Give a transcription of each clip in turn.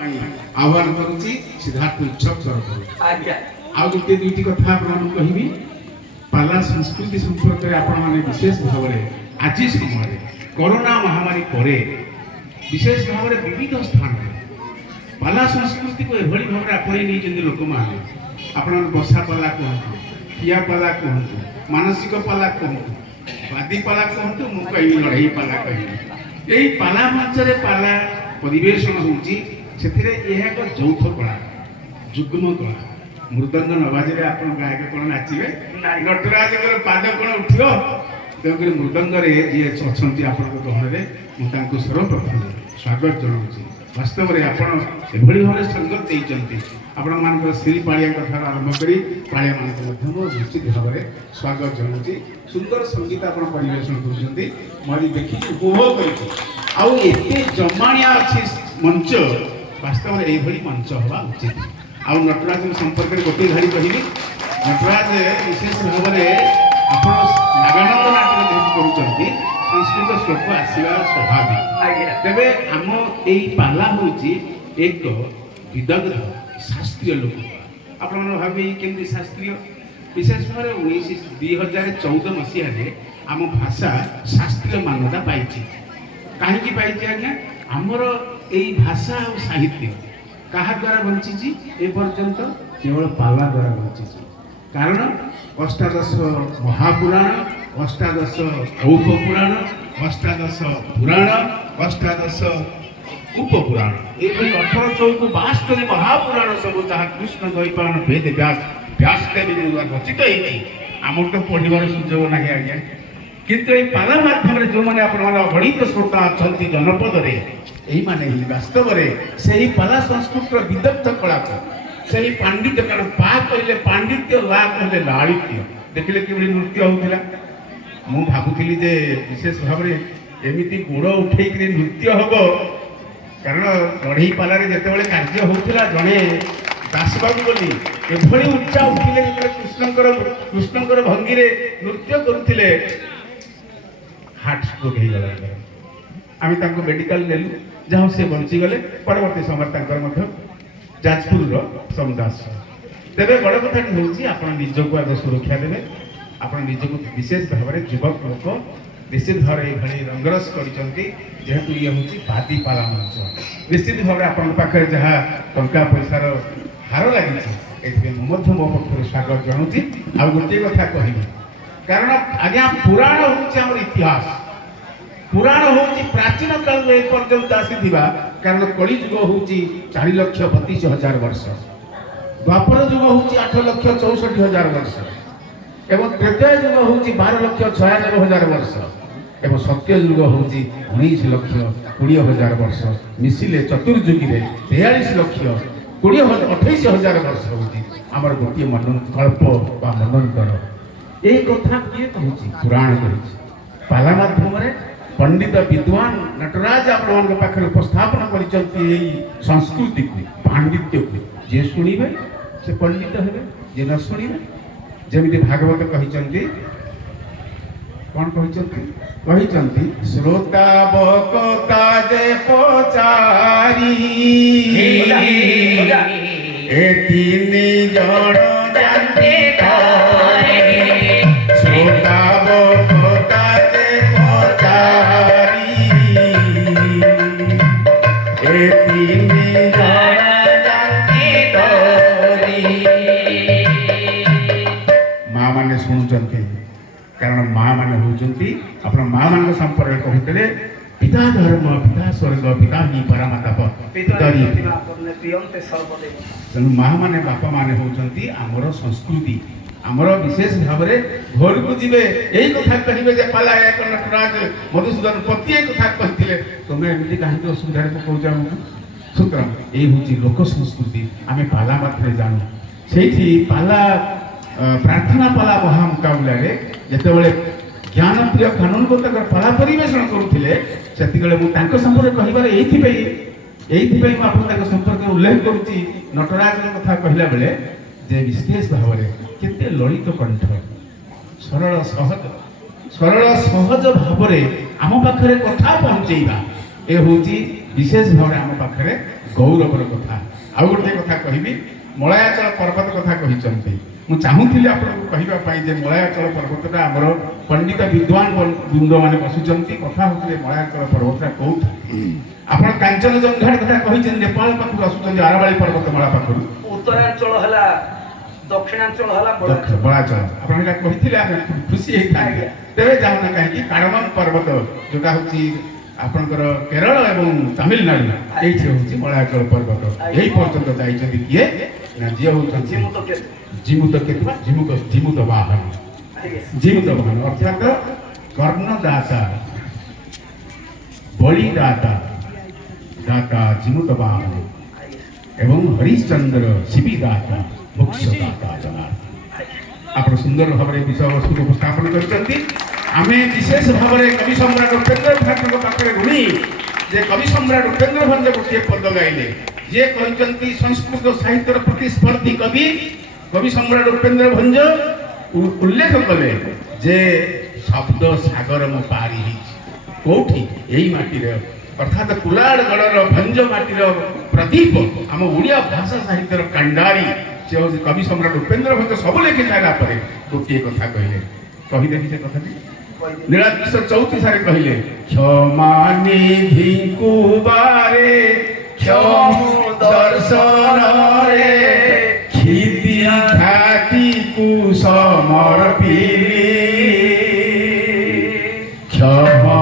आह्वान करुच्ची सिद्धार्थ उत्सव तरफ आउ गोटे दुईटी कथा आपन कहबी पाला संस्कृति संपर्क में आपण माने विशेष भाव में आज समय कोरोना महामारी परे विशेष भाव में विविध स्थान पाला संस्कृति को एभली भाव में आपणे नहीं लोक मैंने आपण बसा पाला कहतु खिया पाला कहतु मानसिक पाला कहतु वादी पाला कहतु मु कही लड़ाई पाला कही यही पाला मंच पाला परिवेशन होची ସେଥିରେ ଏହା ଏକ ଯୌଥ କଳା ଯୁଗ୍ମ କଳା ମୃଦଙ୍ଗ ନବାଜିରେ ଆପଣ ଗାୟକ କ'ଣ ନାଚିବେ ନଟରାଜଙ୍କର ପାଦ କ'ଣ ଉଠିବ ତେଣୁକରି ମୃଦଙ୍ଗରେ ଯିଏ ଅଛନ୍ତି ଆପଣଙ୍କ ଗହଣରେ ମୁଁ ତାଙ୍କୁ ସର୍ବପ୍ରଥମେ ସ୍ୱାଗତ ଜଣାଉଛି ବାସ୍ତବରେ ଆପଣ ଏଭଳି ଭାବରେ ସଙ୍ଗତ ଦେଇଛନ୍ତି ଆପଣମାନଙ୍କର ଶ୍ରୀ ପାଳିଆଙ୍କ ଠାରୁ ଆରମ୍ଭ କରି ପାଳିଆମାନଙ୍କୁ ମଧ୍ୟ ମୁଁ ନିଶ୍ଚିତ ଭାବରେ ସ୍ୱାଗତ ଜଣାଉଛି ସୁନ୍ଦର ସଙ୍ଗୀତ ଆପଣ ପରିବେଷଣ କରୁଛନ୍ତି ମୁଁ ଆଜି ଦେଖିକି ଉପଭୋଗ କରିଛି ଆଉ ଏତେ ଜମାଣିଆ ଅଛି ମଞ୍ଚ वास्तव में यही मंच हवा उचित आउ नटराज संपर्क में गोटे घड़ी कहली नटराज विशेष भाव में आप नागानंद नाटक जेहतु कर संस्कृत श्लोक आसवा स्वाभाविक तेरे आम यही पाला हूँ एक विदग्ध शास्त्रीय लोक आप भावे केमती शास्त्रीय विशेष भाव में 2014 मसीह आम भाषा शास्त्रीय मान्यता पाई कहीं पाई आज्ञा आमर यही भाषा और साहित्य क्या द्वारा बंची एपर्यंत केवल पाला द्वारा बंची कारण अष्टादश महापुराण अष्टादश औपपुराण अष्टादश पुराण अष्टादश उपपुराण ये 1862 महापुराण सब जहाँ कृष्ण द्वैपायन वेद व्यासदेव रचित होती आम तो पढ़वर सुजोग ना आज्ञा किंतु ये पाला माध्यम जो मैंने अगणित श्रोता अच्छा जनपद में यही माने ही वास्तव में से ही पाला संस्कृत विदग्ध कला को से ही पांडित्य कारण पा कहले पांडित्य ला कहले लालित्य देखिले कि नृत्य होता मु भावुली जे विशेष भाव में एमती गोड़ उठे नृत्य हम कारण लड़ई पालार जिते कार्य होता जड़े दासबाबू बोली एभली उच्चा उठिले कृष्णकर भंगी नृत्य करुले हार्ट स्ट्रोक हो गला आम मेडिकल नेलु जहाँ से बंचीगले परवर्ती समय जाजपुर समुदास तेरे बड़ कथा हूँ आप निजक आगे सुरक्षा देवे आप निजक विशेष भाव में युवक लोक निश्चित भाव ये रंगरस करेतु ये हूँ बादी पाला मंच निश्चित भाव में आपे जहाँ टंका पैसार हार लगी मो पक्ष स्वागत जनाऊँगी आ गोटे कथा कह कारण आज्ञा पुराण हूँ इतिहास पुराण हूँ प्राचीन काल में पर्यंत आसीथिबा कारण कली युग हूँ 4,32,000 वर्ष द्वापर युग हूँ 8,64,000 वर्ष एवं त्रेतय युग हूँ 12,96,000 वर्ष एवं सत्य युग हूँ 19,20,000 वर्ष मिसिले चतुर्युगी 43,28,000 वर्ष हूँ आमर गोटे कल्प बा मनंतर यही कथा किए कहूँ पुराण कही पाला माध्यम पंडित विद्वान नटराज आपण पाखे उपस्थापन कर संस्कृति को पांडित्य को जे शुणे से पंडित हे जे न शुणे जमी भागवत कही कौन कही श्रोता बकता जे पचारी ए तीन जण जानते श्रोता बकता जे माँ मैंने शुणुंट कारण माँ मैंने होती अपना माँ मान संपर्क कहते पिता धर्म पिता स्वर्ग पिता ही परामाता तेणु माँ मैंने बापा मैंने होती आमर संस्कृति आमर विशेष भाव में घर को जीवे यही कथा कहे पाला एक नटराज मधुसूदन पति एक कथा कहते तुम्हें एमती कहीं असुविधा पकाउच आमको सूत्र ये हूँ लोक संस्कृति आम पाला मात्र जानू से पाला प्रार्थना पाला महा मुकाबला जिते ज्ञान प्रिय कानून को पाला परिवेषण करुले से संपर्क कहबार यही संपर्क उल्लेख करुच्ची नटराज कथा कहला बेले जे विशेष भाव में केते ललित कंठ सरल सहज भाव में आम पाखे कथा पहुँचेबा ए हूँ विशेष भाव में आम पाखे गौरवर कथा आउ गोटे कथा कहबी मलयाचल पर्वत कथा कहिसंती मु चाहूଥିଲି ଆପଣଙ୍କୁ କହିବା ପାଇଁ ଯେ ମଳୟାଚଳ ପର୍ବତଟା ଆମର ପଣ୍ଡିତ ବିଦ୍ୱାନ ବୃନ୍ଦ ମାନେ ବସୁଛନ୍ତି କଥା ହଉଥିଲେ ମଳୟାଚଳ ପର୍ବତଟା କୋଉଠି ଆପଣ କାଞ୍ଚନଜଙ୍ଘା କଥା କହିଛନ୍ତି ନେପାଳ ପାଖରୁ ଆସୁଛନ୍ତି ଆରବାଳୀ ପର୍ବତମାଳା ପାଖରୁ ଉତ୍ତରାଞ୍ଚଳ ହେଲା ଦକ୍ଷିଣାଞ୍ଚଳ ହେଲା ମଳୟାଚଳ ଆପଣ ଏଇଟା କହିଥିଲେ ଆମେ ଖୁସି ହେଇଥାନ୍ତେ ତେବେ ଯାଉନା କାହିଁକି କାଡ଼ମନ ପର୍ବତ ଯୋଉଟା ହଉଛି ଆପଣଙ୍କର କେରଳ ଏବଂ ତାମିଲନାଡୁ ଏଇଠି ହଉଛି ମଳୟାଚଳ ପର୍ବତ ଏଇ ପର୍ଯ୍ୟନ୍ତ ଯାଇଛନ୍ତି କିଏ ନା ଯିଏ ହଉଛନ୍ତି ଜିମୁତ ବାହନ ଅର୍ଥାତ କର୍ଣ୍ଣଦାତା ବଳିଦାତା दाता जिमुत बाहन एवं हरिश्चंद्र शिविदाता मोक्षदाता जनार्दन आप सुंदर भाव में विषय वस्तु को उपस्थापन करते आम विशेष भाव में कवि सम्राट उपेन्द्र भंज पाखे ऋणी जे कवि सम्राट उपेन्द्र भंज गोटे पद गाइले जे कहते संस्कृत साहित्य प्रतिस्पर्धी कवि कवि सम्राट उपेन्द्र भंज उल्लेख कले जे शब्द सागर मु पारी कौटी यही माटी अर्थात कुलाड़गढ़ भंज माटीर प्रदीप आम ओडिया भाषा साहित्यर कंडारी से हूँ कवि सम्राट उपेन्द्र भंज सब लिखि सारा पर गोटे कथा कहले कहीदेवी से कथा नीलाद्रिश 34 कहले क्षमा निधि कुबारे क्षमु दर्शन रे क्षिति ख्याति कुसमर्पी क्षमा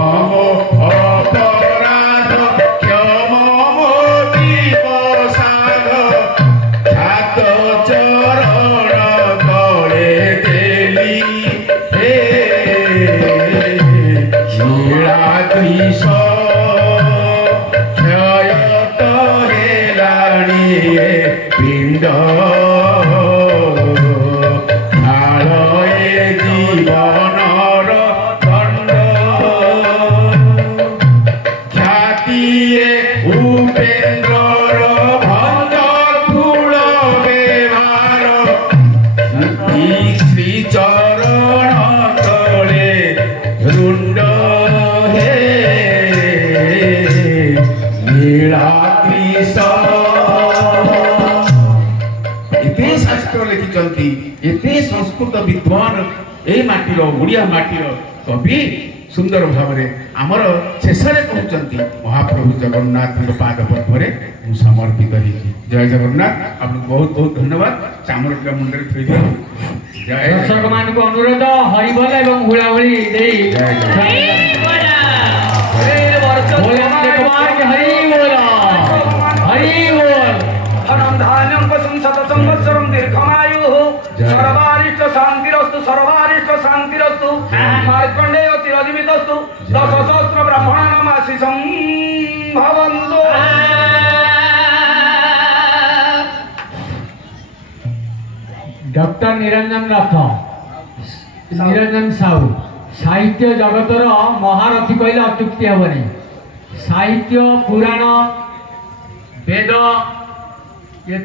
पिंड जीवन दंड ख्याति उपेन्द्र भंज फूल व्यवहार श्री चरण तले रुंड हे नीलाद्रिश लिखिं एते संस्कृत विद्वान ए माटीर ओडिया माटीर कवि सुंदर भाव में आमर शेष कहते महाप्रभु जगन्नाथ पाद पद्मे समर्पित हो जय जगन्नाथ आपको बहुत बहुत धन्यवाद चामर मुंडे थी दिया दर्शक मान को अनुरोध हरिबोल एवं हुलाहुली सर्वारिष्ट शांतिरस्तु मार्कंडेय चिरजीवितस्तु 10 सहस्र ब्राह्मणानाम् आशीषं भवन्तु। डॉक्टर निरंजन रथ निरंजन साहू साहित्य जगतर महारथी कहले अत्युक्ति हेबनी साहित्य पुराण वेद ये